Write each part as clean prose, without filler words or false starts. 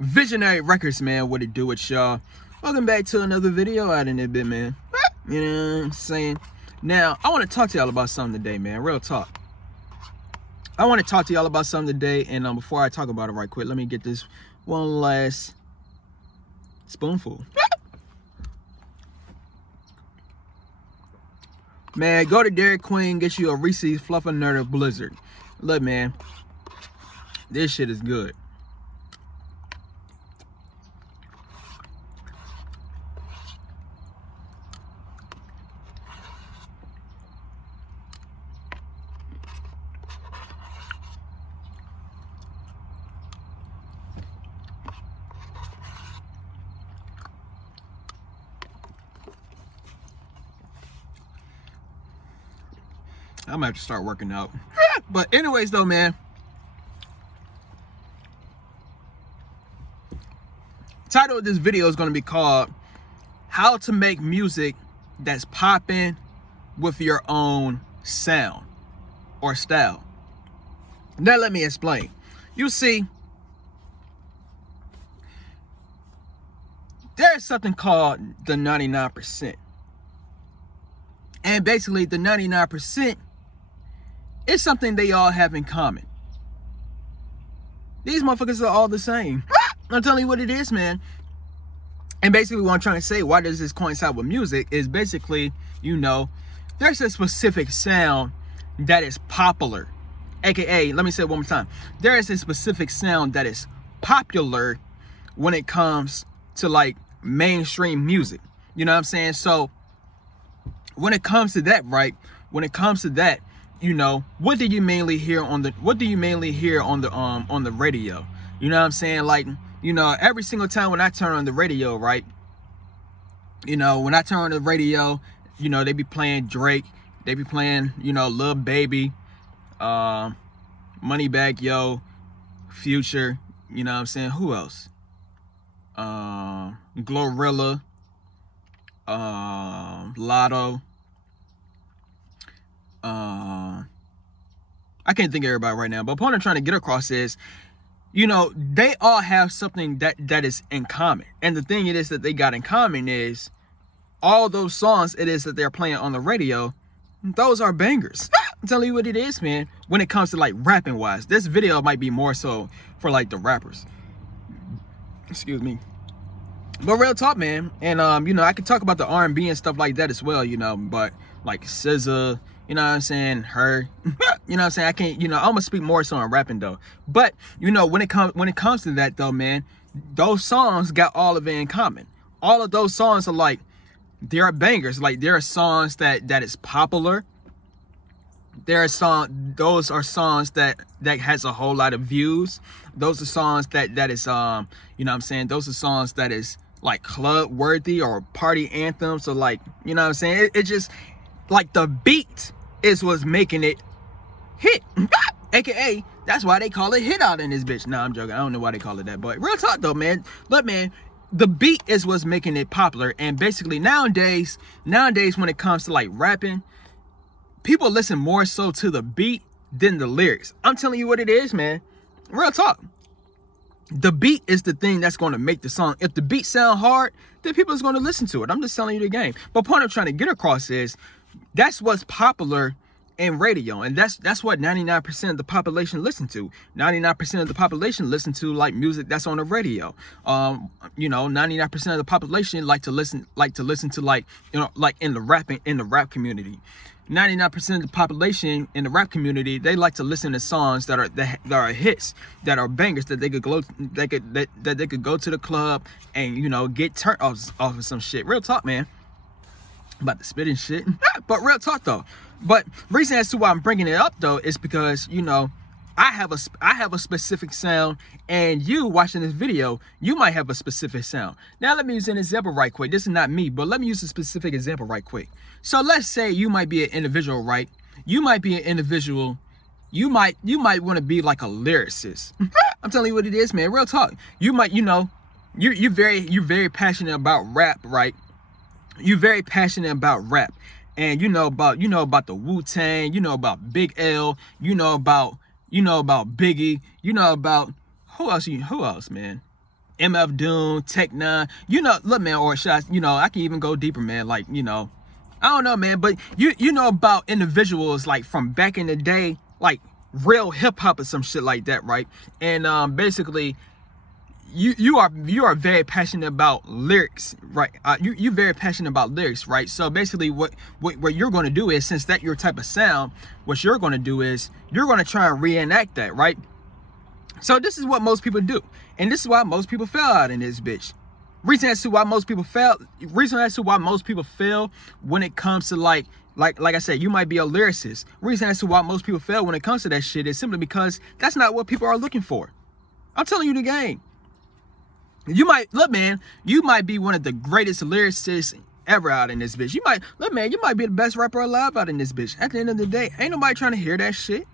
Visionary Records, man. What it do with y'all? Welcome back to another video out in it, bit, man. You know what I'm saying? Now, I want to talk to y'all about something today, man. Real talk. I want to talk to y'all about something today, and before I talk about it right quick, let me get this one last spoonful. Man, go to Dairy Queen, get you a Reese's Fluffernutter Blizzard. Look, man, this shit is good. I'm gonna have to start working out. But anyways though, man, title of this video is gonna be called How to Make Music That's Popping with Your Own Sound or Style. Now let me explain. You see, there's something called the 99%. And basically the 99% is something they all have in common. These motherfuckers are all the same. I'm telling you what it is, man. And basically what I'm trying to say, why does this coincide with music, is basically, you know, there's a specific sound that is popular. AKA, let me say it one more time. There is a specific sound that is popular when it comes to like mainstream music. You know what I'm saying? So when it comes to that, right? When it comes to that, you know, what do you mainly hear on the radio? You know what I'm saying? Like, you know, every single time when I turn on the radio, right? You know, when I turn on the radio, you know, they be playing Drake, they be playing, you know, Lil Baby, Moneybagg Yo, Future, you know what I'm saying? Who else? Glorilla, Lotto. I can't think of everybody right now, but the point I'm trying to get across is, you know, they all have something that is in common. And the thing it is that they got in common is all those songs it is that they're playing on the radio, those are bangers. I'm telling you what it is, man. When it comes to like rapping wise, this video might be more so for like the rappers. Excuse me. But real talk, man. And you know, I could talk about the R&B and stuff like that as well, you know, but like SZA, you know what I'm saying, her, you know what I'm saying, I can't, you know, I'm gonna speak more so on rapping though. But you know, when it comes to that though, man, those songs got all of it in common. All of those songs are like, they are bangers. Like, there are songs that is popular. Those are songs that has a whole lot of views. Those are songs that is you know what I'm saying, those are songs that is like club worthy or party anthems, or like, you know what I'm saying, it just like the beat is what's making it hit. AKA, that's why they call it hit out in this bitch. No, I'm joking. I don't know why they call it that, but real talk though, man. But man, the beat is what's making it popular. And basically nowadays when it comes to like rapping, people listen more so to the beat than the lyrics. I'm telling you what it is, man. Real talk. The beat is the thing that's going to make the song. If the beat sound hard, then people is going to listen to it. I'm just telling you the game. But point I'm trying to get across is that's what's popular in radio, and that's what 99% of the population listen to. 99% of the population listen to like music that's on the radio. You know, 99% of the population like to listen to like, you know, like in the rap community. 99% of the population in the rap community, they like to listen to songs that are hits, that are bangers, that they could go to the club and, you know, get turned off of some shit. Real talk, man. I'm about to spit and shit. But real talk though. But reason as to why I'm bringing it up though is because, you know, I have a specific sound, and you watching this video, you might have a specific sound. Now let me use an example right quick. This is not me, but let me use a specific example right quick. So let's say you might be an individual, right? You might be an individual. You might want to be like a lyricist. I'm telling you what it is, man. Real talk. You might, you know, you're very passionate about rap, right? You're very passionate about rap, and you know about the Wu-Tang, you know about Big L, you know about Biggie, you know about who else, man? MF Doom, Tech Nine, you know, look, man, or should I, you know, I can even go deeper, man, like, you know, I don't know, man, but you know about individuals like from back in the day, like real hip hop or some shit like that, right? And basically, you are very passionate about lyrics, right? You're very passionate about lyrics, right? So basically, what you're going to do is, since that's your type of sound, what you're going to do is you're going to try and reenact that, right? So this is what most people do, and this is why most people fail out in this bitch. Reason as to why most people fail when it comes to like I said, you might be a lyricist. Reason as to why most people fail when it comes to that shit is simply because that's not what people are looking for. I'm telling you the game. You might look, man, you might be one of the greatest lyricists ever out in this bitch. You might look, man, you might be the best rapper alive out in this bitch. At the end of the day, ain't nobody trying to hear that shit.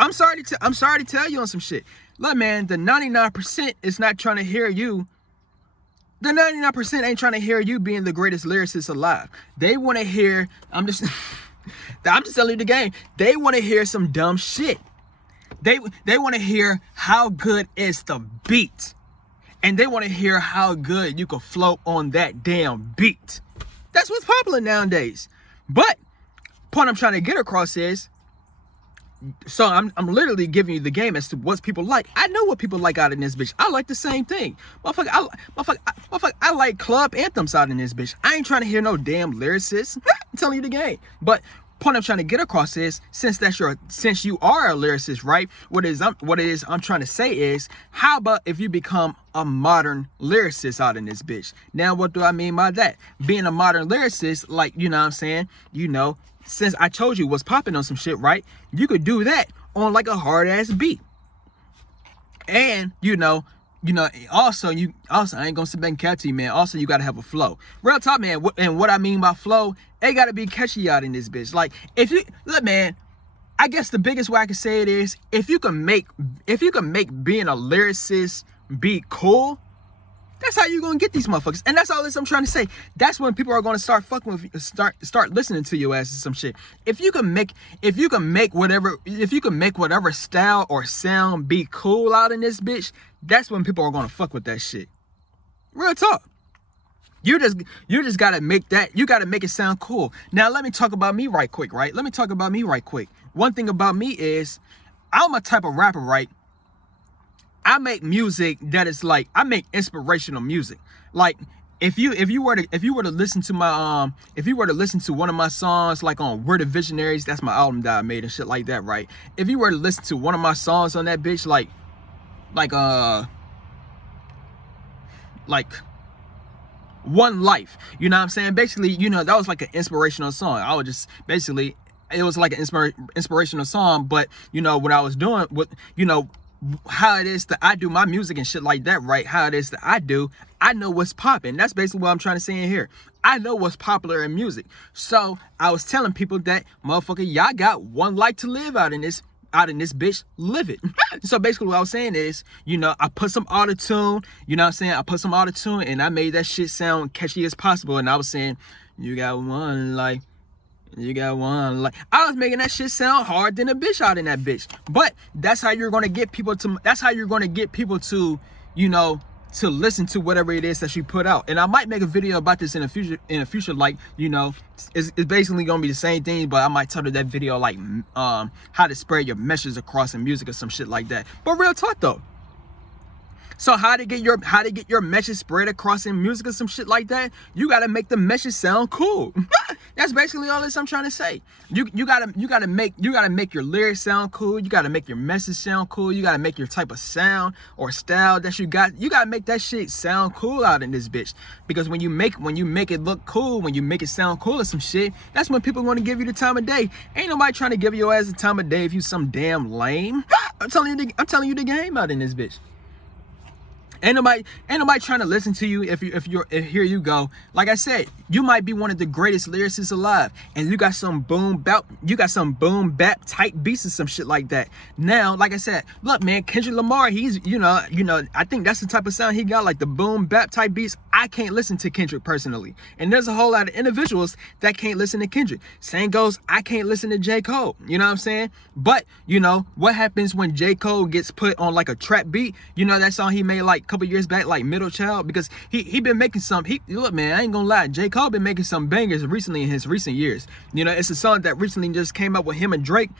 I'm sorry to tell you on some shit. Look, man, the 99% is not trying to hear you. The 99% ain't trying to hear you being the greatest lyricist alive. They want to hear, I'm just telling you the game. They want to hear some dumb shit. They want to hear how good is the beat. And they want to hear how good you can float on that damn beat. That's what's popular nowadays. But point I'm trying to get across is, so I'm literally giving you the game as to what people like. I know what people like out in this bitch. I like the same thing. Motherfucker, I like club anthems out in this bitch. I ain't trying to hear no damn lyricists. I'm telling you the game. But point I'm trying to get across is, since you are a lyricist, right? What it is I'm trying to say is, how about if you become a modern lyricist out in this bitch? Now, what do I mean by that? Being a modern lyricist, like, you know what I'm saying? You know, since I told you what's popping on some shit, right? You could do that on like a hard ass beat. And also I ain't gonna sit back and catch you, man. Also, you gotta have a flow. Real talk, man. And what I mean by flow, it gotta be catchy out in this bitch. Like, if you look, man, I guess the biggest way I can say it is, if you can make being a lyricist be cool, that's how you're gonna get these motherfuckers. And that's all this I'm trying to say. That's when people are gonna start fucking with you, start listening to your ass and some shit. If you can make whatever style or sound be cool out in this bitch, that's when people are gonna fuck with that shit. Real talk. You just gotta make that, you gotta make it sound cool. Now let me talk about me right quick, right? One thing about me is, I'm a type of rapper, right? I make music that is like, I make inspirational music. Like, if you were to listen to one of my songs, like on We're the Visionaries, that's my album that I made and shit like that, right? If you were to listen to one of my songs on that bitch, like One Life, you know what I'm saying? Basically, you know, that was like an inspirational song. I would just basically, it was like an inspirational song, but you know what I was doing, what, you know, how it is that I do my music and shit like that, right? How it is that I know what's popping. That's basically what I'm trying to say in here. I know what's popular in music. So I was telling people that, motherfucker, y'all got one life to live out in this bitch, live it. So basically what I was saying is, you know, I put some auto-tune, you know what I'm saying? I put some auto-tune and I made that shit sound catchy as possible. And I was saying, you got one life. You got one life. I was making that shit sound hard than a bitch out in that bitch. But that's how you're gonna get people to, you know, to listen to whatever it is that you put out. And I might make a video about this in the future, like, you know, it's basically gonna be the same thing, but I might title that video like how to spread your message across in music or some shit like that. But real talk though. So how to get your message spread across in music or some shit like that, you gotta make the message sound cool. That's basically all this I'm trying to say. You gotta make your lyrics sound cool. You gotta make your message sound cool. You gotta make your type of sound or style that you gotta make that shit sound cool out in this bitch. Because when you make it look cool, when you make it sound cool or some shit, that's when people want to give you the time of day. Ain't nobody trying to give your ass the time of day if you some damn lame. I'm telling you the game out in this bitch. Ain't nobody trying to listen to you if here you go. Like I said, you might be one of the greatest lyricists alive, and you got some boom bap type beats or some shit like that. Now, like I said, look, man, Kendrick Lamar, he's you know, I think that's the type of sound he got, like the boom bap type beats. I can't listen to Kendrick personally, and there's a whole lot of individuals that can't listen to Kendrick. Same goes, I can't listen to J. Cole. You know what I'm saying? But you know what happens when J. Cole gets put on like a trap beat? You know that song he made like couple years back, like Middle Child, because he been making some. Look, man, I ain't gonna lie, J. Cole been making some bangers recently in his recent years. You know, it's a song that recently just came up with him and Drake.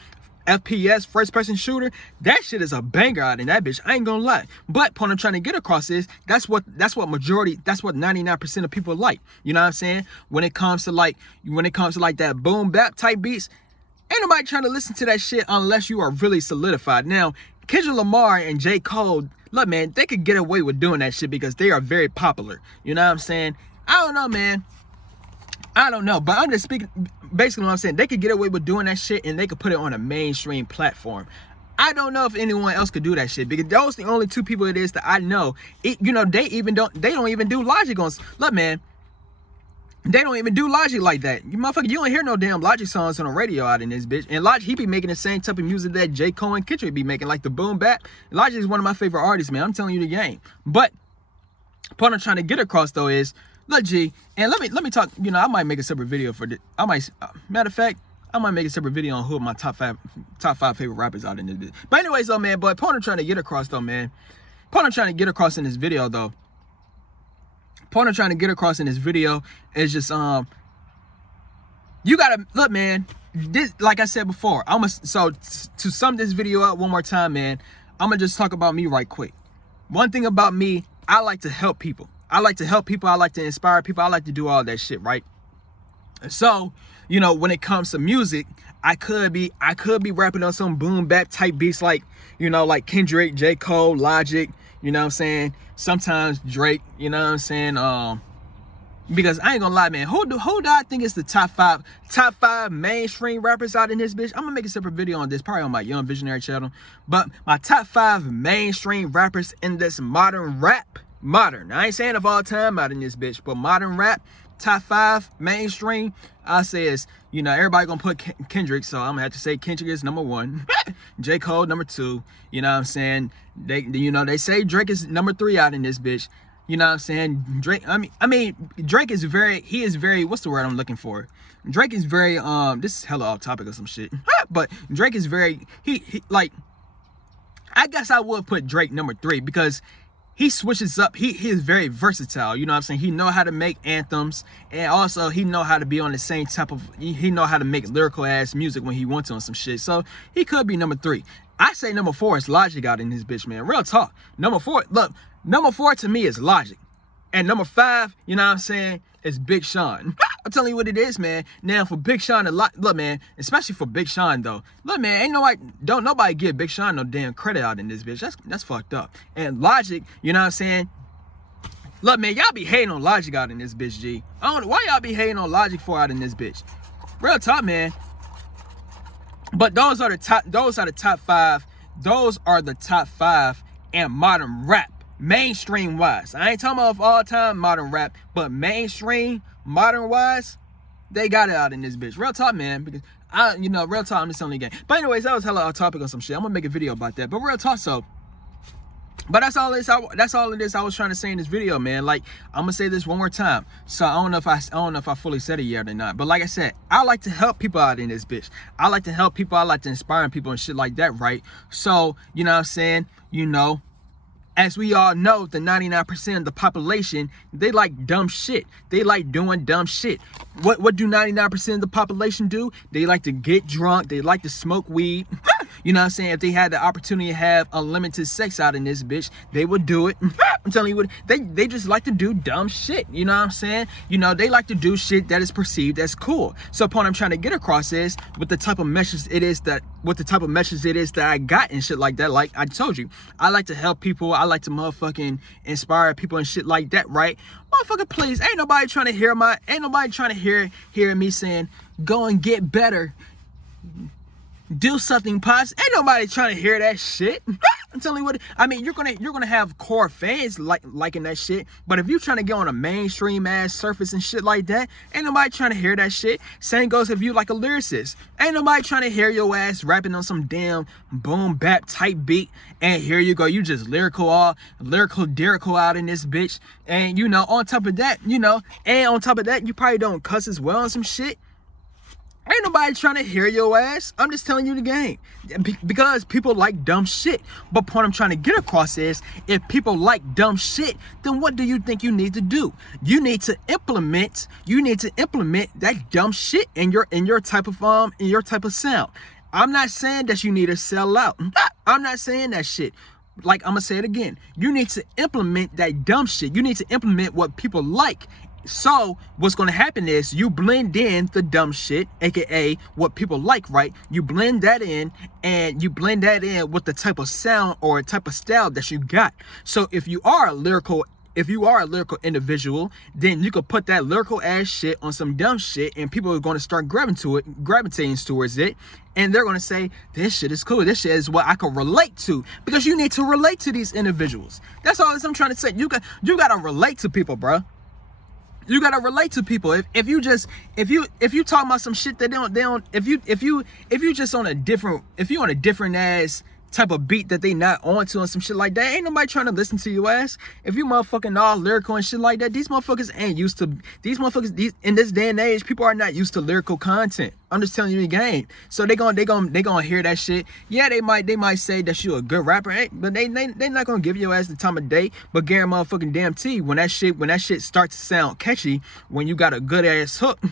FPS, first person shooter, that shit is a banger out in that bitch. I ain't gonna lie. But point I'm trying to get across is that's what 99% of people like. You know what I'm saying? When it comes to like that boom bap type beats, ain't nobody trying to listen to that shit unless you are really solidified. Now, Kendrick Lamar and J. Cole, look, man, they could get away with doing that shit because they are very popular. You know what I'm saying? I don't know, man. I don't know, but I'm just speaking, basically what I'm saying, they could get away with doing that shit and they could put it on a mainstream platform. I don't know if anyone else could do that shit because those the only two people it is that I know. They don't even do Logic on, look, man, they don't even do Logic like that. You motherfucker, you don't hear no damn Logic songs on the radio out in this bitch. And Logic, he be making the same type of music that J. Cole and Kendrick be making, like the boom bap. Logic is one of my favorite artists, man. I'm telling you the game. But the point I'm trying to get across though is, look, G, and let me talk. You know, I might make a separate video for this. Matter of fact, I might make a separate video on who are my top five favorite rappers out in this. But anyways, though, man. But point I'm trying to get across, though, man. Point I'm trying to get across in this video, though. Point I'm trying to get across in this video is just you gotta look, man. This, like I said before, to sum this video up one more time, man. I'm gonna just talk about me right quick. One thing about me, I like to help people. I like to help people. I like to inspire people. I like to do all that shit, right? So, you know, when it comes to music, I could be rapping on some boom bap type beats like, you know, like Kendrick, J. Cole, Logic, you know what I'm saying? Sometimes Drake, you know what I'm saying? Because I ain't gonna lie, man, who do I think is the top five mainstream rappers out in this bitch? I'm gonna make a separate video on this, probably on my Young Visionary channel. But my top 5 mainstream rappers in this modern rap. I ain't saying of all time out in this bitch, but modern rap, top 5 mainstream, I say is, you know, everybody gonna put Kendrick, so I'm gonna have to say Kendrick is number 1, J. Cole number 2, you know what I'm saying? They say Drake is number 3 out in this bitch, you know what I'm saying? Drake, I mean, Drake is very, what's the word I'm looking for? Drake is very, this is hella off topic or some shit, but Drake is very, he like, I guess I would put Drake number 3 because he switches up. He is very versatile. You know what I'm saying? He know how to make anthems, and also he know how to be on the same type of. He know how to make lyrical ass music when he wants to on some shit. So he could be number 3. I say number 4 is Logic out in this bitch, man. Real talk. Number 4, look. Number 4 to me is Logic, and number 5, you know what I'm saying, is Big Sean. I'm telling you what it is, man. Now for Big Sean, look, man, especially for Big Sean though. Look, man, don't nobody give Big Sean no damn credit out in this bitch. That's fucked up. And Logic, you know what I'm saying? Look, man, y'all be hating on Logic out in this bitch, G. I don't know why y'all be hating on Logic for out in this bitch. Real talk, man. But those are the top 5. Those are the top 5 in modern rap. Mainstream wise, I ain't talking about all time modern rap, but mainstream modern wise, they got it out in this bitch. Real talk, man, because real talk, I'm just telling you again. But anyways, that was hella off topic on some shit. I'm gonna make a video about that. But real talk, but that's all it is. I was trying to say in this video, man. Like, I'm gonna say this one more time. So I don't know if I fully said it yet or not. But like I said, I like to help people out in this bitch. I like to help people. I like to inspire people and shit like that, right? So you know what I'm saying? You know. As we all know, the 99% of the population, they like dumb shit. They like doing dumb shit. What do 99% of the population do? They like to get drunk. They like to smoke weed. You know what I'm saying? If they had the opportunity to have unlimited sex out in this bitch, they would do it. I'm telling you what, they just like to do dumb shit. You know what I'm saying? You know, they like to do shit that is perceived as cool. So the point I'm trying to get across is with the type of message it is that I got and shit like that. Like I told you, I like to help people. I like to motherfucking inspire people and shit like that, right? Motherfucker, please, ain't nobody trying to hear me saying, go and get better. Do something positive. Ain't nobody trying to hear that shit. I'm telling you what, I mean, you're gonna have core fans liking that shit, but if you're trying to get on a mainstream ass surface and shit like that, ain't nobody trying to hear that shit. Same goes if you like a lyricist. Ain't nobody trying to hear your ass rapping on some damn boom bap type beat, and here you go, you just lyrical out in this bitch, and you know, on top of that, you probably don't cuss as well on some shit. Ain't nobody trying to hear your ass. I'm just telling you the game. Because people like dumb shit. But point I'm trying to get across is, if people like dumb shit, then what do you think you need to do? You need to implement that dumb shit in your type of sound. I'm not saying that you need to sell out. I'm not saying that shit. Like, I'm gonna say it again. You need to implement that dumb shit. You need to implement what people like. So what's going to happen is you blend in the dumb shit, aka what people like, right? You blend that in, and you blend that in with the type of sound or type of style that you got. So if you are a lyrical individual, then you could put that lyrical ass shit on some dumb shit, and people are going to start gravitating towards it, and they're going to say, this shit is cool. This shit is what I can relate to, because you need to relate to these individuals. That's all I'm trying to say. You got to relate to people, bro. You gotta relate to people. If you talking about some shit that they don't if you just on a different ass type of beat that they not onto and some shit like that, ain't nobody trying to listen to your ass. If you motherfucking all lyrical and shit like that, these motherfuckers ain't used to in this day and age, people are not used to lyrical content. I'm just telling you the game. So they gonna hear that shit. Yeah, they might say that you a good rapper, but they not gonna give your ass the time of day. But guarantee motherfucking damn T, when that shit starts to sound catchy, when you got a good ass hook,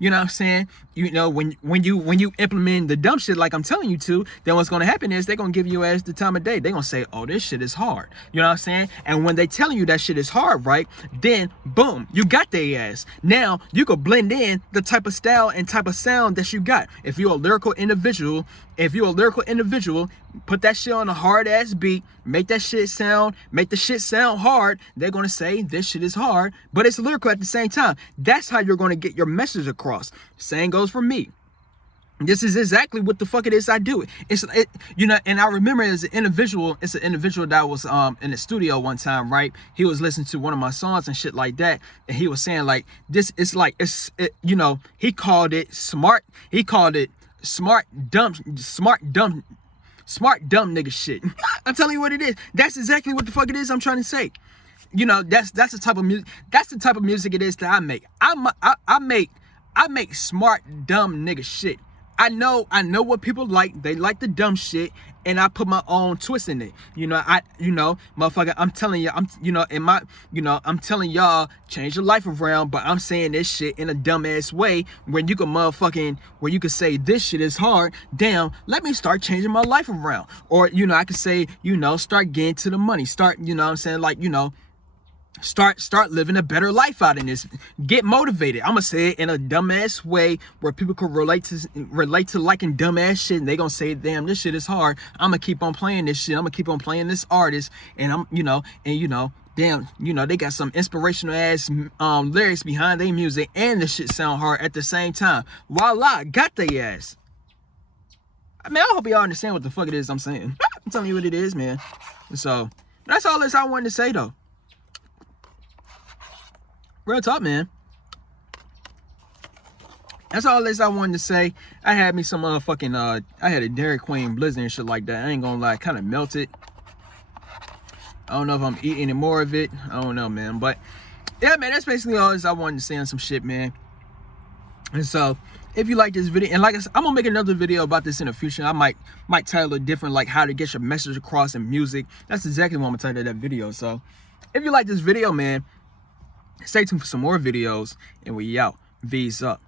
you know what I'm saying? You know, when you implement the dumb shit like I'm telling you to, then what's gonna happen is they're gonna give your ass the time of day. They're gonna say, oh, this shit is hard. You know what I'm saying? And when they telling you that shit is hard, right? Then boom, you got their ass. Now you could blend in the type of style and type of sound that you got. If you're a lyrical individual, put that shit on a hard ass beat, make the shit sound hard. They're gonna say this shit is hard, but it's lyrical at the same time. That's how you're gonna get your message across. Same goes for me. This is exactly what the fuck it is I do. And I remember it's an individual that was in the studio one time, right? He was listening to one of my songs and shit like that, and he was saying like, this is like, he called it smart dumb nigga shit. I'm telling you what it is. That's exactly what the fuck it is I'm trying to say. You know, that's the type of music. That's the type of music it is that I make. I make smart dumb nigga shit. I know what people like. They like the dumb shit, and I put my own twist in it. Motherfucker, I'm telling you, I'm telling y'all, change your life around, but I'm saying this shit in a dumbass way where you can say this shit is hard. Damn, let me start changing my life around. Or, I could say, start getting to the money. Start, what I'm saying, like, start living a better life out in this. Get motivated. I'm gonna say it in a dumbass way where people can relate to liking dumbass shit, and they gonna say, damn, this shit is hard. I'm gonna keep on playing this shit. I'm gonna keep on playing this artist, and damn, they got some inspirational ass lyrics behind their music, and the shit sound hard at the same time. Voila, got they ass. I mean, I hope y'all understand what the fuck it is I'm saying. I'm telling you what it is, man. So that's all I wanted to say though. Real talk, man. That's all this I wanted to say. I had me some I had a Dairy Queen Blizzard and shit like that. I ain't gonna lie, kind of melted. I don't know if I'm eating any more of it. I don't know, man. But yeah, man, that's basically all this I wanted to say on some shit, man. And so, if you like this video, and like I said, I'm gonna make another video about this in the future. I might title it different, like how to get your message across in music. That's exactly what I'm gonna title that video. So, if you like this video, man, stay tuned for some more videos, and we out. V's up.